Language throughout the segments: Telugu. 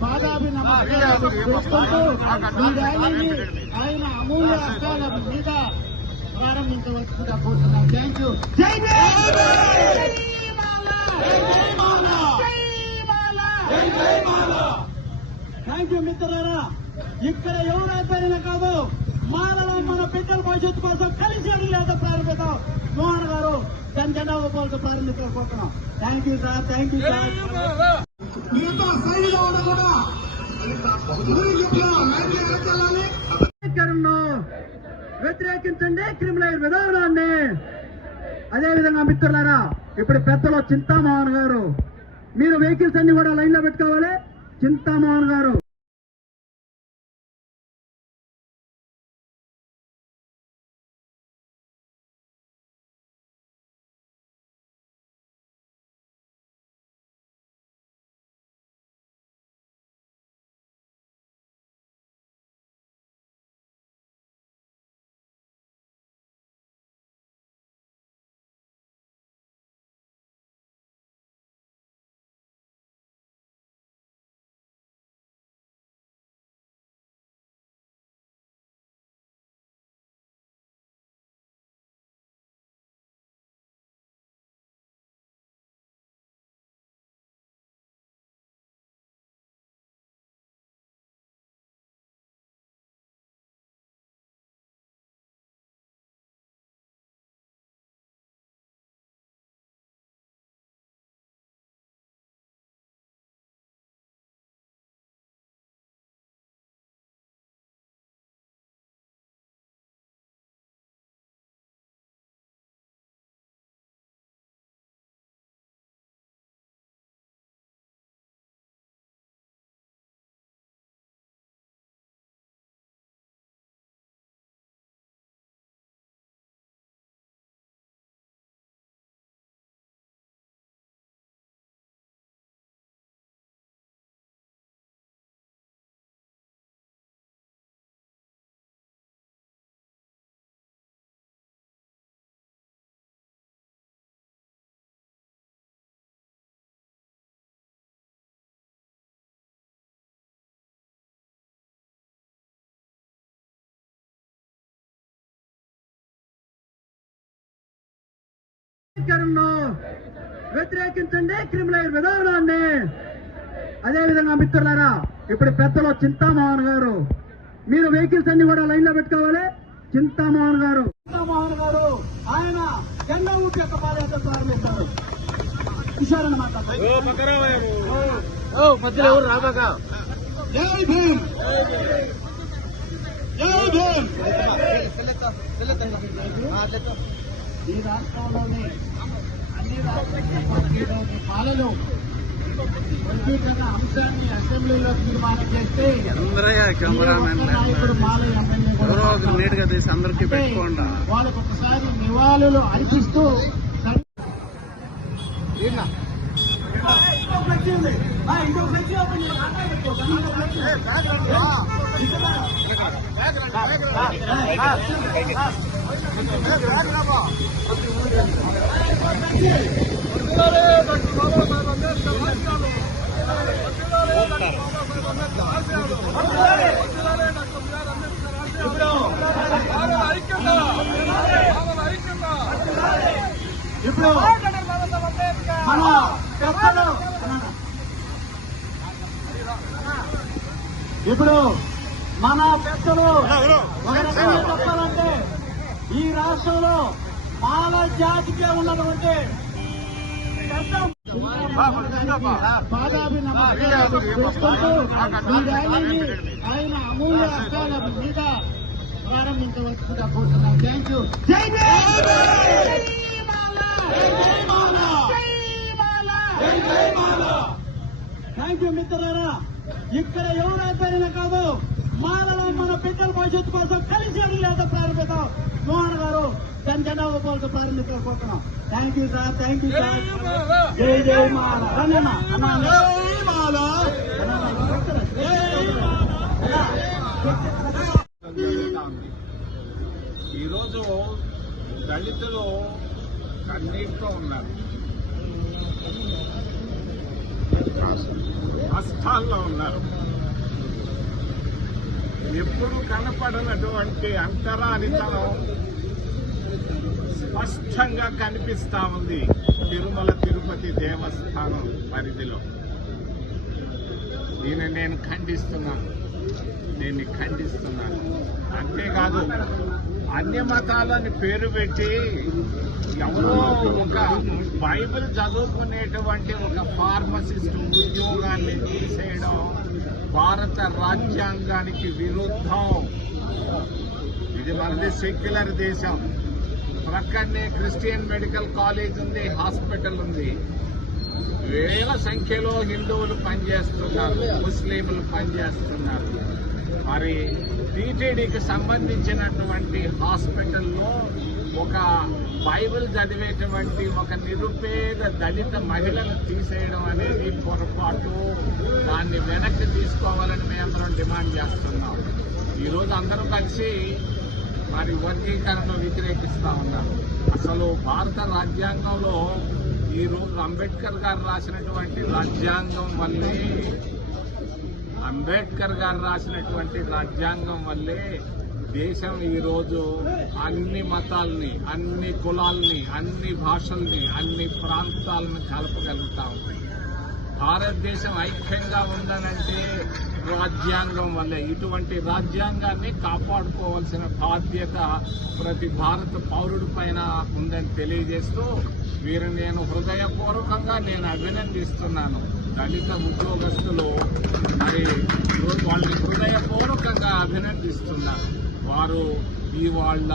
పాదాభి నమస్కారాలు చేసుకుంటూ ఈ ర్యాలీని ఆయన అమూల్య హస్తాల మీద ప్రారంభించవలసిందిగా కోరుతున్నాం. Thank you. థ్యాంక్ యూ మిత్రులారా. ఇక్కడ ఎవరు ఆధ్వర్యంలో కాదు, మాలలో మన బిడ్డల భవిష్యత్తు కోసం కలిసి అడుగులేదో ప్రారంభిద్దాం. మోహన్ గారు జనజెండా ఊపాలతో ప్రారంభించకపోతున్నాం. Thank you sir. Thank you sir. వ్యతిరేకించండి క్రిమినల్ విధానాన్ని. అదేవిధంగా మిత్రులారా, ఇప్పుడు పెద్దలు చింతామోహన్ గారు, మీరు వెహికల్స్ అన్ని కూడా లైన్ లో పెట్టుకోవాలి. చింతామోహన్ గారు వ్యతిరేకించండి క్రిమినల్ విధానాన్ని. అదేవిధంగా మిత్రులారా, ఇప్పుడు పెద్దలు చింతామోహన్ గారు, మీరు వెహికల్స్ అన్ని కూడా లైన్ లో పెట్టుకోవాలి. చింతామోహన్ గారు ఆయన జెండా ఊపి యొక్క పాదయాత్ర ప్రారంభిస్తారు. కిషోరన్న మాట్లాడతారు. జై భీమ్, జై భీమ్. ఈ రాష్ట్రంలోని అన్ని రాజకీయ పార్టీలోని పాలలు వర్గీకరణ అంశాన్ని అసెంబ్లీలో తీర్మానం చేస్తే నాయకుడు మాల ఎమ్మెల్యే వాళ్ళకు ఒకసారి నివాళులు అర్పిస్తూ ఇప్పుడు మన పెద్దలు ఒక రకంగా చెప్పాలంటే ఈ రాష్ట్రంలో మాల జాతికే ఉన్నటువంటి పాదాభి నమస్కారాలు చేసుకుంటూ ఈ ర్యాలీని ఆయన అమూల్య హస్తాల మీద ప్రారంభించవలసిందిగా కోరుతున్నాం. Thank you. థ్యాంక్ యూ మిత్రులారా. ఇక్కడ ఎవరు ఆధ్వర్యంలో కాదు, మాలలో మన బిడ్డల భవిష్యత్తు కోసం కలిసి అడుగులేదో ప్రారంభిద్దాం. మోహన్ గారు జనజెండా ఊపాలతో ప్రారంభించకపోతున్నాం. Thank you sir. Thank you sir. జై జై మాల. ఈరోజు దళితులు కన్నీటితో ఉన్నారు. కష్టాల్లో ఉన్నారు. ఎప్పుడు కనపడనటువంటి అంతరానితనం స్పష్టంగా కనిపిస్తా ఉంది తిరుమల తిరుపతి దేవస్థానం పరిధిలో. దీన్ని నేను ఖండిస్తున్నాను. అంతేకాదు అన్య మతాలని పేరు పెట్టి ఎవరో ఒక బైబిల్ చదువుకునేటువంటి ఒక ఫార్మసిస్ట్ ఉద్యోగాన్ని తీసేయడం భారత రాజ్యాంగానికి విరుద్ధం. ఇది మనది సెక్యులర్ దేశం. ప్రక్కనే క్రిస్టియన్ మెడికల్ కాలేజ్ ఉంది, హాస్పిటల్ ఉంది. వేల సంఖ్యలో హిందువులు పనిచేస్తున్నారు, ముస్లింలు పనిచేస్తున్నారు. మరి టీటీడీకి సంబంధించినటువంటి హాస్పిటల్లో ఒక బైబిల్ చదివేటువంటి ఒక నిరుపేద దళిత మహిళను తీసేయడం అనేది పొరపాటు. దాన్ని వెనక్కి తీసుకోవాలని మేమందరం డిమాండ్ చేస్తున్నాం. ఈరోజు అందరూ కలిసి మరి వర్గీకరణను వ్యతిరేకిస్తా ఉన్నారు. అసలు భారత రాజ్యాంగంలో ఈరోజు అంబేద్కర్ గారు రాసినటువంటి రాజ్యాంగం వల్లే దేశం ఈరోజు అన్ని మతాల్ని, అన్ని కులాల్ని, అన్ని భాషల్ని, అన్ని ప్రాంతాలను కలపగలుగుతా ఉంది. భారతదేశం ఐక్యంగా ఉందనంటే రాజ్యాంగం వల్లే. ఇటువంటి రాజ్యాంగాన్ని కాపాడుకోవాల్సిన బాధ్యత ప్రతి భారత పౌరుడి పైన ఉందని తెలియజేస్తూ వీరిని నేను హృదయపూర్వకంగా అభినందిస్తున్నాను. దళిత ఉద్యోగస్తులు మరి వాళ్ళని హృదయపూర్వకంగా అభినందిస్తున్నాను. వారు వాళ్ళ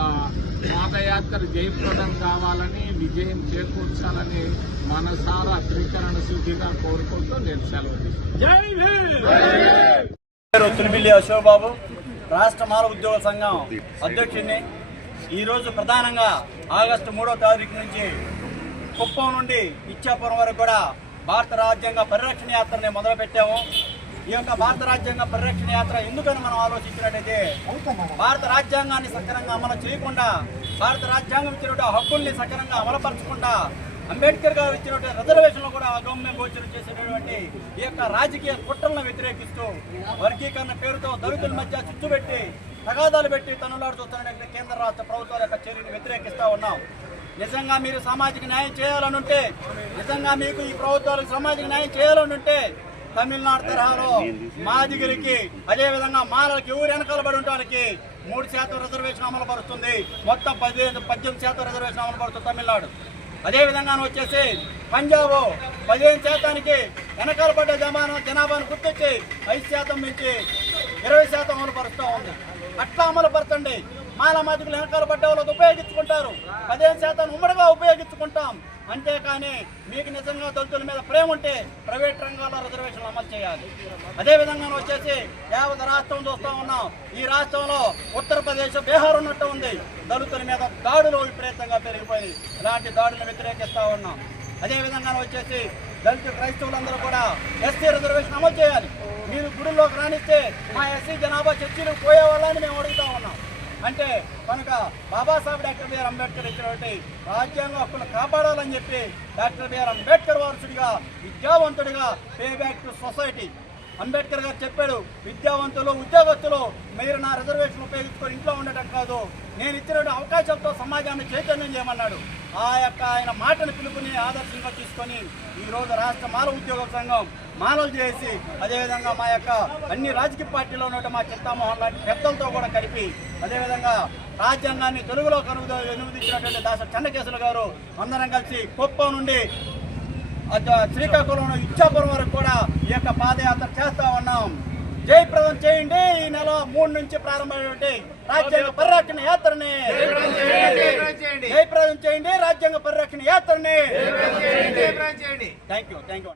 పాదయాత్ర జయప్రదం కావాలని, విజయం చేకూర్చాలని మనసారా త్రికరణ శుద్ధిగా కోరుకుంటూ నేను సెలవు తీసుకుంటాను. తులిబిల్లి అశోక్ బాబు, రాష్ట్ర మాల ఉద్యోగ సంఘం అధ్యక్షుడిని. ఈరోజు ప్రధానంగా ఆగస్టు 3వ తారీఖు నుంచి కుప్పం నుండి ఇచ్చాపురం వరకు కూడా భారత రాజ్యాంగ పరిరక్షణ యాత్రని మొదలుపెట్టాము. ఈ యొక్క భారత రాజ్యాంగ పరిరక్షణ యాత్ర ఎందుకని మనం ఆలోచించినట్టయితే, భారత రాజ్యాంగాన్ని సక్రమంగా అమలు చేయకుండా, భారత రాజ్యాంగం ఇచ్చినటువంటి హక్కుల్ని సక్రమంగా అమలుపరచకుండా, అంబేద్కర్ గారు ఇచ్చినటువంటి రిజర్వేషన్లు కూడా అగమ్య గోచరం చేసేటటువంటి ఈ యొక్క రాజకీయ కుట్రలను వ్యతిరేకిస్తూ వర్గీకరణ పేరుతో దళితుల మధ్య చిచ్చుపెట్టి తగాదాలు పెట్టి తనులాడుతున్నటువంటి కేంద్ర రాష్ట్ర ప్రభుత్వాల యొక్క చర్యను వ్యతిరేకిస్తూ ఉన్నాం. నిజంగా మీరు సామాజిక న్యాయం చేయాలనుంటే, నిజంగా మీకు ఈ ప్రభుత్వాలకు సామాజిక న్యాయం చేయాలనుంటే తమిళనాడు తరహాలో మాదిగరికి, అదేవిధంగా మాలలకి, ఎవరు వెనకాలబడి ఉండడానికి 3% రిజర్వేషన్ అమలు పరుస్తుంది. మొత్తం 18% రిజర్వేషన్ అమలు పడుతుంది తమిళనాడు. అదేవిధంగా వచ్చేసి పంజాబ్ 15% వెనకాల పడ్డ జనాభాను గుర్తించి 5% నుంచి 20% అమలు పరుస్తూ ఉంది. అట్లా అమలు పరచండి. మాల మాదికలు వెనకాల పడ్డ వాళ్ళకి ఉపయోగించుకుంటారు, 15% ఉమ్మడిగా ఉపయోగించుకుంటాం. అంతేకాని మీకు నిజంగా దళితుల మీద ప్రేమ ఉంటే ప్రైవేట్ రంగాల్లో రిజర్వేషన్లు అమలు చేయాలి. అదేవిధంగా వచ్చేసి యావత్ రాష్ట్రం చూస్తూ ఉన్నాం. ఈ రాష్ట్రంలో ఉత్తరప్రదేశ్, బీహార్ ఉన్నట్టు ఉంది. దళితుల మీద దాడులు విపరీతంగా పెరిగిపోయి ఇలాంటి దాడులను వ్యతిరేకిస్తూ ఉన్నాం. అదేవిధంగా వచ్చేసి దళిత క్రైస్తవులందరూ కూడా ఎస్సీ రిజర్వేషన్ అమలు చేయాలి. మీరు గుడిలోకి రానిస్తే మా ఎస్సీ జనాభా చర్చలకు పోయే వాళ్ళని మేము అడుగుతా ఉన్నాం. అంటే కనుక బాబాసాహెబ్ డాక్టర్ బిఆర్ అంబేద్కర్ ఇచ్చినటువంటి రాజ్యాంగ హక్కులు కాపాడాలని చెప్పి డాక్టర్ బిఆర్ అంబేద్కర్ వారసుడిగా, విద్యావంతుడిగా pay back to society Ambedkar గారు చెప్పాడు. విద్యావంతులు, ఉద్యోగస్తులు మీరు నా రిజర్వేషన్ ఉపయోగించుకొని ఇంట్లో ఉండటం కాదు, నేను ఇచ్చిన అవకాశాలతో సమాజాన్ని చైతన్యం చేయమన్నాడు. ఆ యొక్క ఆయన మాటను పిలుపుని ఆదర్శంగా తీసుకొని ఈరోజు రాష్ట్ర మాల ఉద్యోగ సంఘం మాలలు చేసి, అదేవిధంగా మా యొక్క అన్ని రాజకీయ పార్టీలో ఉన్న మా చింతామోహన్ లాంటి పెద్దలతో కూడా కలిపి, అదేవిధంగా రాజ్యాంగాన్ని తెలుగులో అనువదించినటువంటి దాస చెన్నకేశులు గారు అందరం కలిసి కుప్పం నుండి శ్రీకాకుళం, ఇచ్చాపురం వరకు కూడా ఈ యొక్క పాదయాత్ర చేస్తా ఉన్నాం. జయప్రదం చేయండి. ఈ నెల 3 నుంచి ప్రారంభమైనటువంటి రాజ్యాంగ పరిరక్షణ యాత్రని జయప్రదం చేయండి. రాజ్యాంగ పరిరక్షణ యాత్రని థ్యాంక్ యూ.